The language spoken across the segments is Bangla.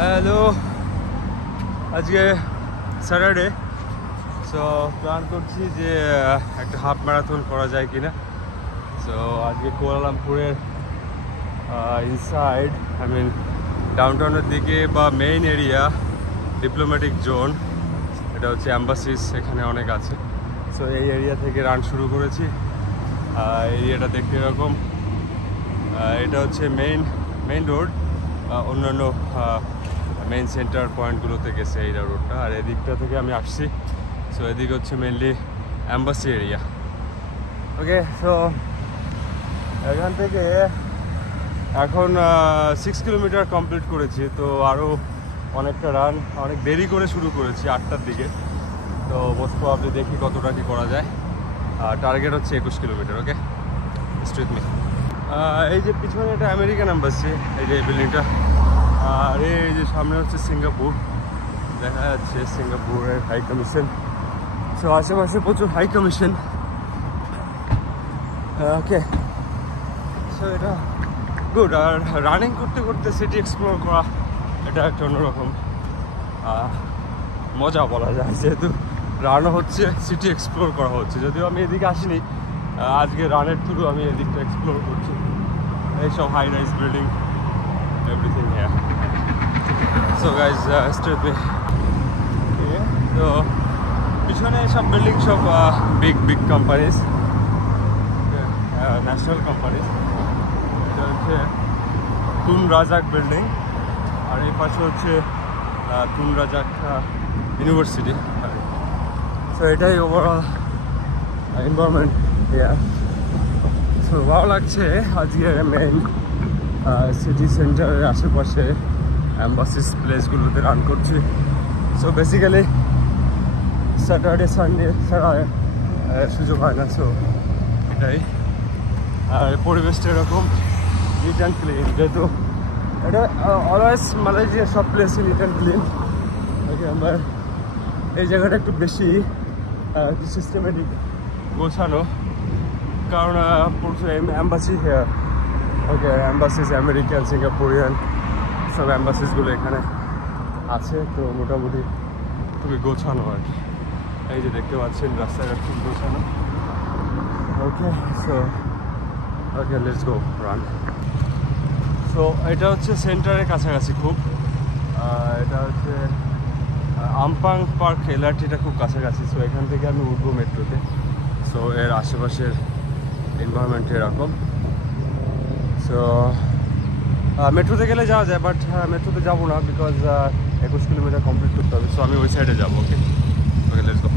হ্যালো, আজকে স্যাটারডে। সো প্ল্যান করছি যে একটা হাফ ম্যারাথন করা যায় কিনা। সো আজকে কুয়ালালামপুরের ইনসাইড ডাউনটাউনের দিকে বা মেইন এরিয়া ডিপ্লোম্যাটিক জোন, এটা হচ্ছে অ্যাম্বাসিস, এখানে অনেক আছে। সো এই এরিয়া থেকে রান শুরু করেছি। এরিয়াটা দেখতে এরকম। এটা হচ্ছে মেইন রোড, অন্যান্য মেইন সেন্টার পয়েন্টগুলোতে গেছে এই রোডটা। আর এদিকটা থেকে আমি আসছি। সো এদিকে হচ্ছে মেইনলি অ্যাম্বাসি এরিয়া। ওকে, সো এখান থেকে এখন 6 কিলোমিটার কমপ্লিট করেছি। তো আরও অনেকটা রান, অনেক দেরি করে শুরু করেছি 8টার দিকে। তো মোস্ট প্রবাবলি দেখি কতটা কি করা যায়। টার্গেট হচ্ছে 21 কিলোমিটার। ওকে, স্ট্রিট মি। এই যে পিছনে এটা আমেরিকান অ্যাম্বাসি, এই যে বিল্ডিংটা। আর এই যে সামনে হচ্ছে সিঙ্গাপুর, দেখা যাচ্ছে সিঙ্গাপুরের হাই কমিশন। সো আশেপাশে প্রচুর হাই কমিশন। ওকে, সো এটা গুড। আর রানিং করতে করতে সিটি এক্সপ্লোর করা, এটা একটা অন্যরকম মজা বলা যায়, যেহেতু রানও হচ্ছে, সিটি এক্সপ্লোর করা হচ্ছে। যদিও আমি এদিকে আসিনি, আজকে রানের থ্রু আমি এদিকটা এক্সপ্লোর করছি। এইসব high rise building, everything here. So guys, stay with me. তো পিছনে সব বিল্ডিং সব বিগ কোম্পানিজ, ন্যাশনাল কোম্পানিজ। এটা হচ্ছে তুন রাজাক বিল্ডিং, আর এই পাশে হচ্ছে তুন রাজাক ইউনিভার্সিটি। সো এটাই ওভারঅল এনভায়রনমেন্ট হিয়ার। সো ভালো লাগছে। আজকে মেইন সিটি সেন্টারের আশেপাশে অ্যাম্বাসিস প্লেসগুলোতে রান করছি। সো বেসিক্যালি স্যাটারডে সানডে ছাড়া সুযোগ হয় না। সো এটাই। আর পরিবেশটা এরকম নিট অ্যান্ড ক্লিন, যেহেতু এটা অলওয়েজ মালয়েশিয়ার সব প্লেসই নিট অ্যান্ড ক্লিন। ওকে, আমার এই জায়গাটা একটু বেশি সিস্টেমেটিক গোছানো, কারণ অ্যাম্বাসি হেয়ার। ওকে, অ্যাম্বাসিস আমেরিকান, সিঙ্গাপুরিয়ান সব অ্যাম্বাসিসগুলো এখানে আছে। তো মোটামুটি খুবই গোছানো আর কি। এই যে দেখতে পাচ্ছেন রাস্তাঘাট খুব গোছানো। Okay, so okay, let's go run. So এটা হচ্ছে সেন্টারের কাছাকাছি খুব। এটা হচ্ছে আমপাং পার্ক এলআরটিটা খুব কাছাকাছি। সো এখান থেকে আমি উঠবো মেট্রোতে। সো এর আশেপাশের এনভায়রনমেন্ট এরকম। সো মেট্রোতে গেলে যাওয়া যায়, বাট মেট্রোতে যাবো না, বিকজ 21 কিলোমিটার কমপ্লিট করতে হবে। সো আমি ওই সাইডে যাবো। ওকে ওকে, লেটস গো।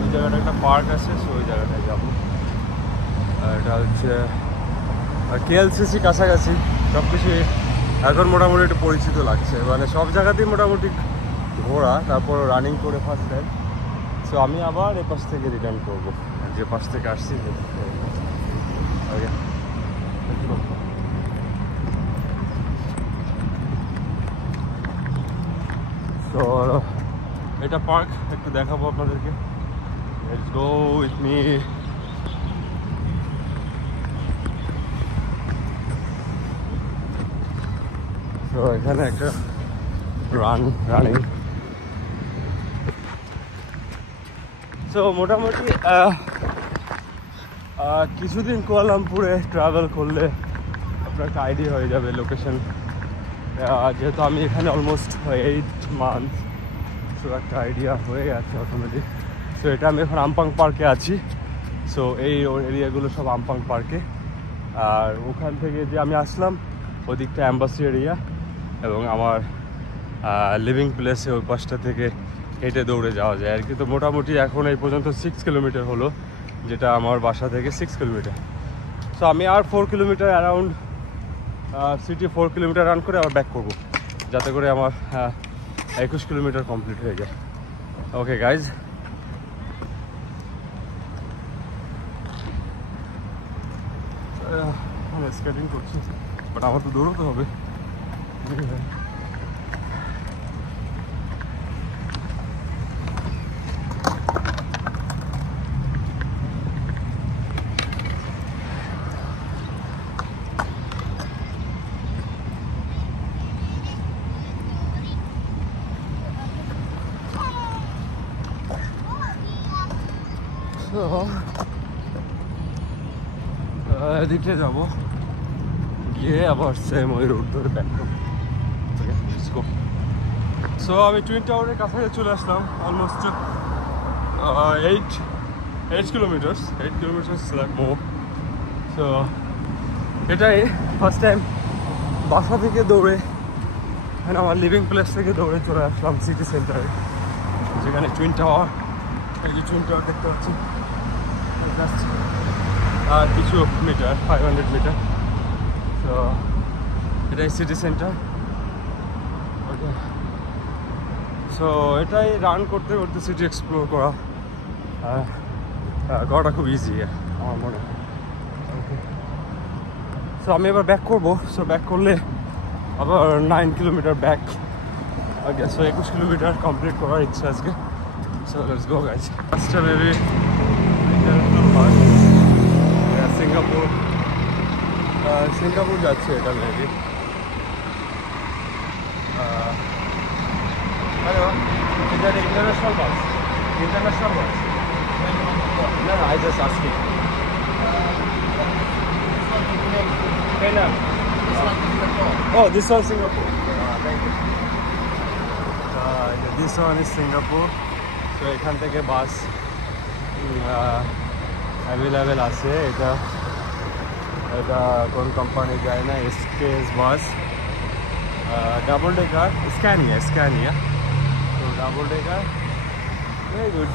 ওই জায়গাটা একটা পার্ক আছে, সো ওই জায়গাটায় যাবো। এটা হচ্ছে কেএলসিসি কাছাকাছি। সব কিছু এখন মোটামুটি একটু পরিচিত লাগছে, মানে সব জায়গাতেই মোটামুটি ঘোরা, তারপর রানিং করে ফার্স্ট টাইম। সো আমি আবার এ পাশ থেকে রিটার্ন করবো, যে পাশ থেকে আসছি। ওকে, তো এটা পার্ক একটু দেখাবো আপনাদেরকে। Let's go with me. তো এখানে একটা রানিং। সো মোটামুটি কিছুদিন কুয়ালালামপুরে ট্রাভেল করলে আপনার একটা আইডিয়া হয়ে যাবে লোকেশন। যেহেতু আমি এখানে অলমোস্ট 8 মান্থ, সো একটা আইডিয়া হয়ে গেছে অটোমেটিক। সো এটা আমি এখন আমপাং পার্কে আছি। সো এই এরিয়াগুলো সব আমপাং পার্কে। আর ওখান থেকে যে আমি আসলাম, ওদিকটা অ্যাম্বাসি এরিয়া, এবং আমার লিভিং প্লেসে ওই পাশটা থেকে হেঁটে দৌড়ে যাওয়া যায় আর কি। তো মোটামুটি এখন এই পর্যন্ত 6 কিলোমিটার হলো, যেটা আমার বাসা থেকে 6 কিলোমিটার। সো আমি আর 4 kilometre around city 4 kilometre run করে আবার ব্যাক করবো, যাতে করে আমার 21 কিলোমিটার কমপ্লিট হয়ে যায়। ওকে গাইজ, স্কেটিং করছি, বাট আমার তো দৌড়তে হবে। এদিকে যাবো, গিয়ে আবার সেম ওই রোড ধরে ব্যাক করবো। সো আমি টুইন টাওয়ারের কাছাকাছি চলে আসলাম। Almost 8 kilometres like more. So এটাই ফার্স্ট টাইম বাসা থেকে দৌড়ে, আমার লিভিং প্লেস থেকে দৌড়ে চলে আসলাম সিটি সেন্টারে, যেখানে টুইন টাওয়ার, এই যে টুইন টাওয়ার দেখতে পাচ্ছি জাস্ট আর কিছু মিটার, 500 মিটার। তো এটাই সিটি সেন্টার। ওকে, সো এটাই রান করতে করতে সিটি এক্সপ্লোর করাটা খুব ইজি আমার মনে হয়। ওকে, সো আমি এবার ব্যাক করবো। সো ব্যাক করলে আবার 9 kilometre back. Okay, so 21 kilometre complete করার ইচ্ছা আজকে। So let's go guys. ফার্স্টটা মেবি সিঙ্গাপুর যাচ্ছে এটা মেবি। হ্যালো, এটা ইন্টারন্যাশনাল বাস? International bus? না, I just asking. Oh, this one Singapore. Thank you. This one is Singapore. So এখান থেকে বাস অ্যাভেলেবেল আছে। এটা কোন কোম্পানি যায় না, SKS বাস, ডাবল ডেকার, স্ক্যানিয়া। তো ডাবল ডেকার, ভেরি গুড।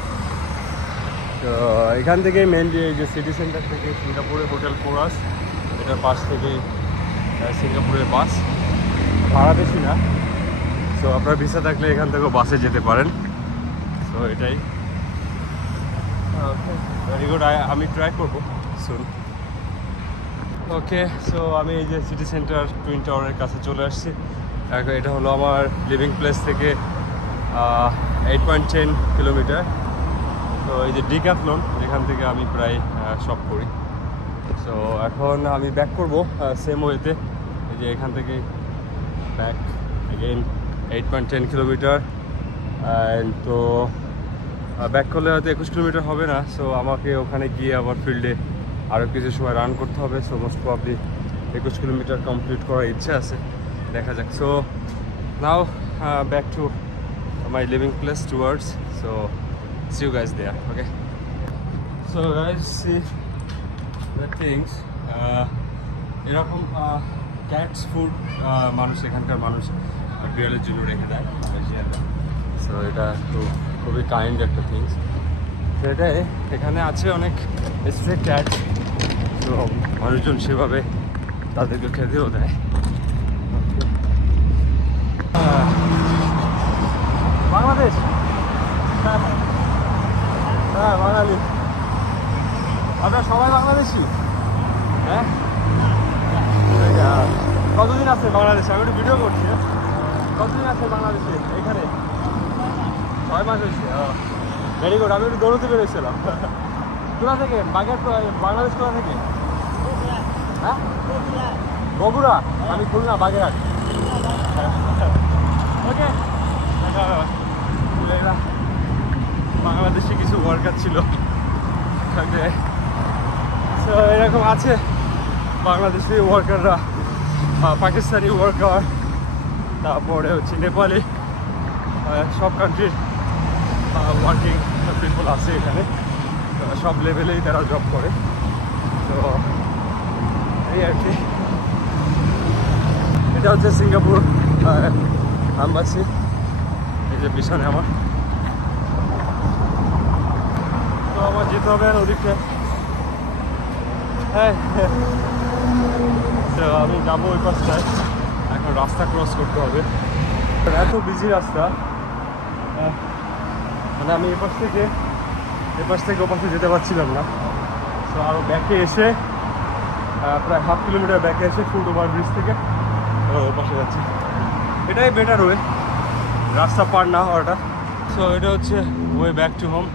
তো এখান থেকে মেনলি এই যে সিটি সেন্টার থেকে সিঙ্গাপুরে হোটেল কোরাস, এটার পাশ থেকে সিঙ্গাপুরের বাস। ভাড়া বেশি না, সো আপনার ভিসা থাকলে এখান থেকেও বাসে যেতে পারেন। সো এটাই ভেরি গুড, আমি ট্রাই করবো শুন। ওকে, সো আমি এই যে সিটি সেন্টার টুইন টাওয়ারের কাছে চলে আসছি। এটা হলো আমার লিভিং প্লেস থেকে 8.10 কিলোমিটার। তো এই যে ডিক্যাথলন, যেখান থেকে আমি প্রায় শপ করি। সো এখন আমি ব্যাক করবো সেম ওয়েতে। এই যে এখান থেকে ব্যাক এগেইন 8.10 কিলোমিটার। তো ব্যাক করলে হয়তো 21 কিলোমিটার হবে না। সো আমাকে ওখানে গিয়ে আবার ফিল্ডে আরও কিছু সময় রান করতে হবে। So most probably 21 kilometre complete করার ইচ্ছা আছে, দেখা যাক। So now back to my living place towards. So see you guys there. Okay, so guys, see the things. এরকম ক্যাটস ফুড মানুষ, এখানকার মানুষ বিড়ালের জন্য রেখে দেয়। সো এটা খুবই কাইন্ড একটা থিংস। সেটাই এখানে আছে অনেক স্ট্রে ক্যাট, তো মানুষজন সেভাবে তাদেরকে খেতেও দেয়। বাংলাদেশ, হ্যাঁ বাঙালি। আপনারা সবাই বাংলাদেশি? হ্যাঁ, কতদিন আছে বাংলাদেশে? আমি একটু ভিডিও করছি। কতদিন আছে বাংলাদেশে? এখানে 6 মাস হয়েছে। Very good. আমি একটু দৌড়তে বেরোছিলাম। কোথা থেকে? বাংলাদেশ কোথা থেকে? হ্যাঁ, বগুড়া। আমি খুলনা, বাগেরহাট। ওকে, বাংলাদেশে কিছু ওয়ার্কার ছিল, এরকম আছে বাংলাদেশি ওয়ার্কাররা, পাকিস্তানি ওয়ার্কার, তারপরে হচ্ছে নেপালি, সব কান্ট্রির ওয়ার্কিং পিপল আছে এখানে। সব লেভেলেই তারা জব করে। তো এই আর কি, এটা হচ্ছে সিঙ্গাপুর এম্বাসি। এই যে পিছনে আমার, তো আমার যেতে হবে ওদিকে। হ্যাঁ, তো আমি যাবো ওই পাশটায়। এখন রাস্তা ক্রস করতে হবে। এত বিজি রাস্তা, মানে আমি এপাশ থেকে ওপাশে যেতে পারছিলাম না। তো আরও ব্যাকে এসে প্রায় 1/2 কিলোমিটার ব্যাকে এসে ফুট ওভার ব্রিজ থেকে ওপাশে যাচ্ছি। এটাই বেটার ওয়ে, রাস্তা পার না হওয়াটা। সো এটা হচ্ছে way back to home.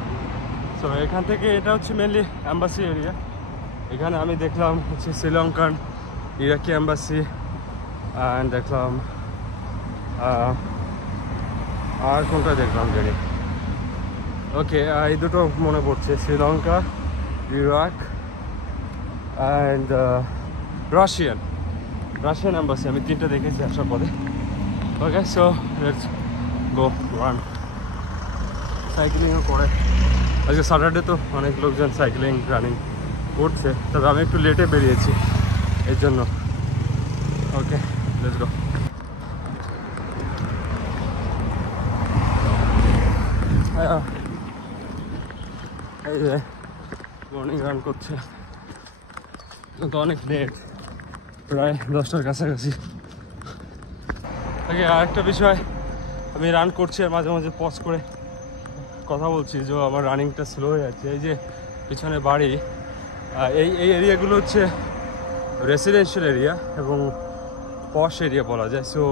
So এখান থেকে এটা হচ্ছে মেনলি অ্যাম্বাসি এরিয়া। এখানে আমি দেখলাম হচ্ছে শ্রীলঙ্কান, ইরাকি অ্যাম্বাসি, অ্যান্ড দেখলাম আর কোনটা দেখলাম জানি। ওকে, এই দুটো মনে পড়ছে, Sri Lanka, Iraq and Russian embassy. আমি 3টা দেখেছি আসার পরে। ওকে, সো লেটস গো রান। সাইক্লিংও করে, আজকে স্যাটারডে তো অনেক লোকজন সাইক্লিং রানিং করছে, তবে আমি একটু লেটে বেরিয়েছি এর জন্য। ওকে, লেটস গো। এই যে মর্নিং রান করছে, তো অনেক লেট, প্রায় 10টার কাছাকাছি। ওকে, আরেকটা বিষয়, আমি রান করছি আর মাঝে মাঝে পজ করে কথা বলছি যে আমার রানিংটা স্লো হয়ে যাচ্ছে। এই যে পিছনে বাড়ি, এই এরিয়াগুলো হচ্ছে রেসিডেন্সিয়াল এরিয়া এবং পশ এরিয়া বলা যায়। সো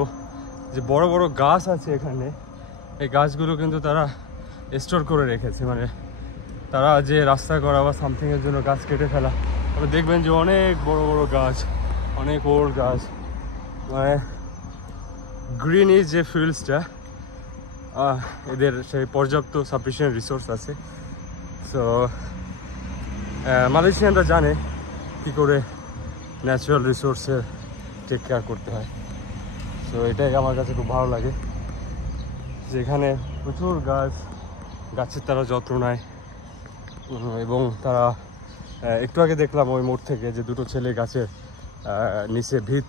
যে বড় বড় গাছ আছে এখানে, এই গাছগুলো কিন্তু তারা স্টোর করে রেখেছে, মানে তারা যে রাস্তা করা বা সামথিংয়ের জন্য গাছ কেটে ফেলা, আপনি দেখবেন যে অনেক বড় বড় গাছ, অনেক ওল্ড গাছ, মানে গ্রিন ইজ যে ফিল্ডসটা, এদের সেই পর্যাপ্ত সাফিসিয়েন্ট রিসোর্স আছে। সো মালয়েশিয়ানরা জানে কী করে ন্যাচারাল রিসোর্সের টেক কেয়ার করতে হয়। সো এটাই আমার কাছে খুব ভালো লাগে, যেখানে প্রচুর গাছের তারা যত্ন নেয়। এবং তারা একটু আগে দেখলাম ওই মোড় থেকে যে দুটো ছেলে গাছের নিচে ভিত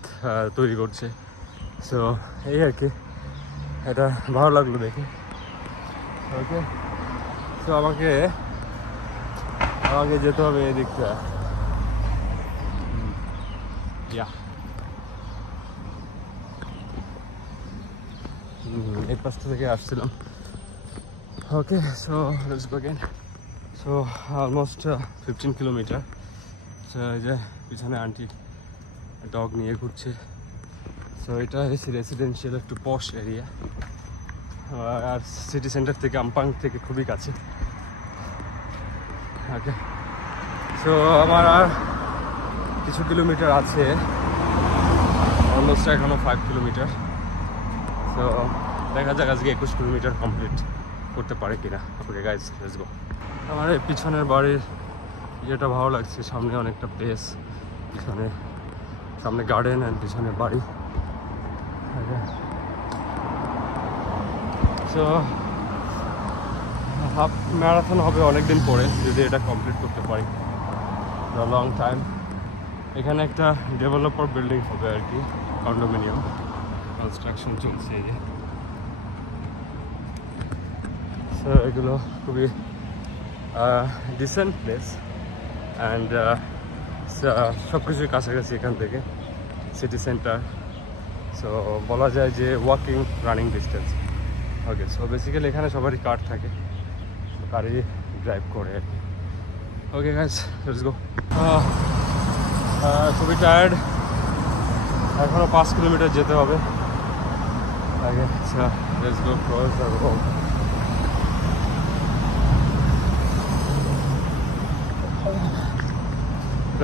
তৈরি করছে। সো এই আর কি, এটা ভালো লাগলো দেখে। ওকে, তো আমাকে যেতে হবে এদিকটা। এই পাশটা থেকে আসছিলাম। Okay, so let's go again. So almost 15 kilometre. So এই যে পিছনে আন্টি ডগ নিয়ে ঘুরছে। সো এটা হচ্ছে রেসিডেন্সিয়াল একটু পশ এরিয়া, আর সিটি সেন্টার থেকে আমপাং থেকে খুবই কাছে। ওকে, সো আমার আর কিছু কিলোমিটার আছে, অলমোস্ট এখনো 5 কিলোমিটার। সো দেখা যাক আজকে 21 কিলোমিটার কমপ্লিট করতে পারে কিনা। Okay guys, let's go. আমার এই পিছনের বাড়ির ইয়েটা ভালো লাগছে, সামনে অনেকটা প্লেস, সামনে গার্ডেন অ্যান্ড পিছনে বাড়ি। সো হাফ ম্যারাথন হবে অনেকদিন পরে যদি এটা কমপ্লিট করতে পারি, লং টাইম। এখানে একটা ডেভেলপার বিল্ডিং হবে আর কি, কন্ডোমিনিয়াম কনস্ট্রাকশন চলছে এই যে। সো এগুলো খুবই ডিসেন্ট প্লেস অ্যান্ড সব কিছুর কাছাকাছি এখান থেকে, সিটি সেন্টার। সো বলা যায় যে ওয়াকিং রানিং ডিস্টেন্স। ওকে, সো বেসিক্যালি এখানে সবারই কার থাকে, কারই ড্রাইভ করে আর কি। Okay guys, let's go. খুবই টায়ার্ড, এখনও 5 কিলোমিটার যেতে হবে আগে। Let's go cross the road.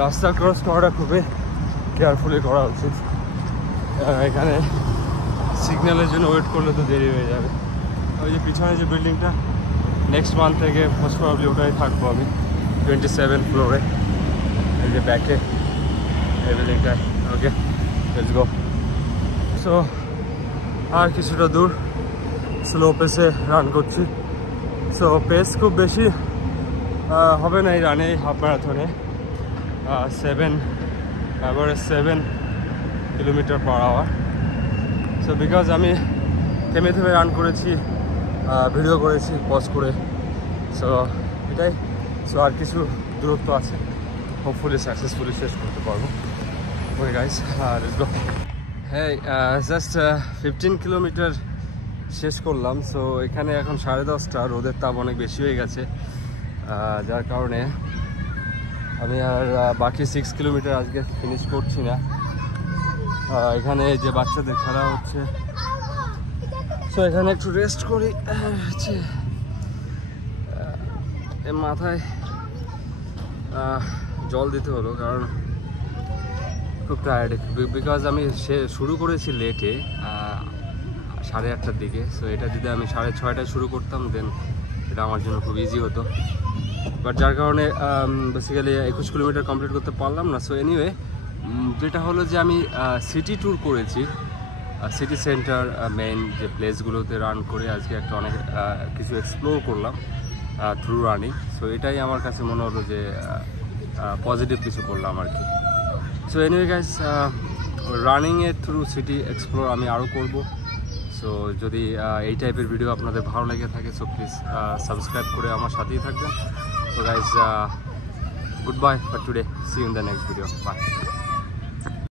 রাস্তা ক্রস করাটা খুবই কেয়ারফুলি করা উচিত। এখানে সিগন্যালের জন্য ওয়েট করলে তো দেরি হয়ে যাবে। ওই যে পিছনে যে বিল্ডিংটা, নেক্সট মান্থ থেকে মোস্ট প্রবাবলি ওটাই থাকবো আমি, 27 ফ্লোরে, এই যে ব্যাকে এই বিল্ডিংটায়। ওকে, লেটস গো। সো আর কিছুটা দূর স্লো পেসে রান করছি। সো পেস খুব বেশি হবে না এই রানে, হাফ ম্যারাথনে। 7 kilometre per hour. So because আমি থেমে রান করেছি, ভিডিও করেছি পজ করে, সো এটাই। সো আর কিছু দূরত্ব আছে, হোপফুলি সাকসেসফুলি শেষ করতে পারবো। Okay guys, let's go. হ্যাঁ, জাস্ট 15 কিলোমিটার শেষ করলাম। সো এখানে এখন 10:30, রোদের তাপ অনেক বেশি হয়ে গেছে, যার কারণে আমি আর বাকি 6 কিলোমিটার আজকে ফিনিশ করছি না। এখানে যে বাচ্চাদের খেলা হচ্ছে, সো এখানে একটু রেস্ট করি। মাথায় জল দিতে হলো কারণ খুব টায়ার্ড, বিকজ আমি শুরু করেছি লেটে 8:30টার দিকে। সো এটা যদি আমি 6:30টায় শুরু করতাম দেন এটা আমার জন্য খুব ইজি হতো, বাট যার কারণে বেসিক্যালি 21 কিলোমিটার কমপ্লিট করতে পারলাম না। সো এনিওয়ে, যেটা হলো যে আমি সিটি ট্যুর করেছি, সিটি সেন্টার মেইন যে প্লেসগুলোতে রান করে আজকে একটা অনেক কিছু এক্সপ্লোর করলাম থ্রু রানিং। সো এটাই আমার কাছে মনে হলো যে পজিটিভ কিছু করলাম আর কি। সো এনিওয়ে গাইস, রানিংয়ের থ্রু সিটি এক্সপ্লোর আমি আরও করব। সো যদি এই টাইপের ভিডিও আপনাদের ভালো লেগে থাকে, সো প্লিজ সাবস্ক্রাইব করে আমার সাথেই থাকবেন। So guys, goodbye for today, see you in the next video, by.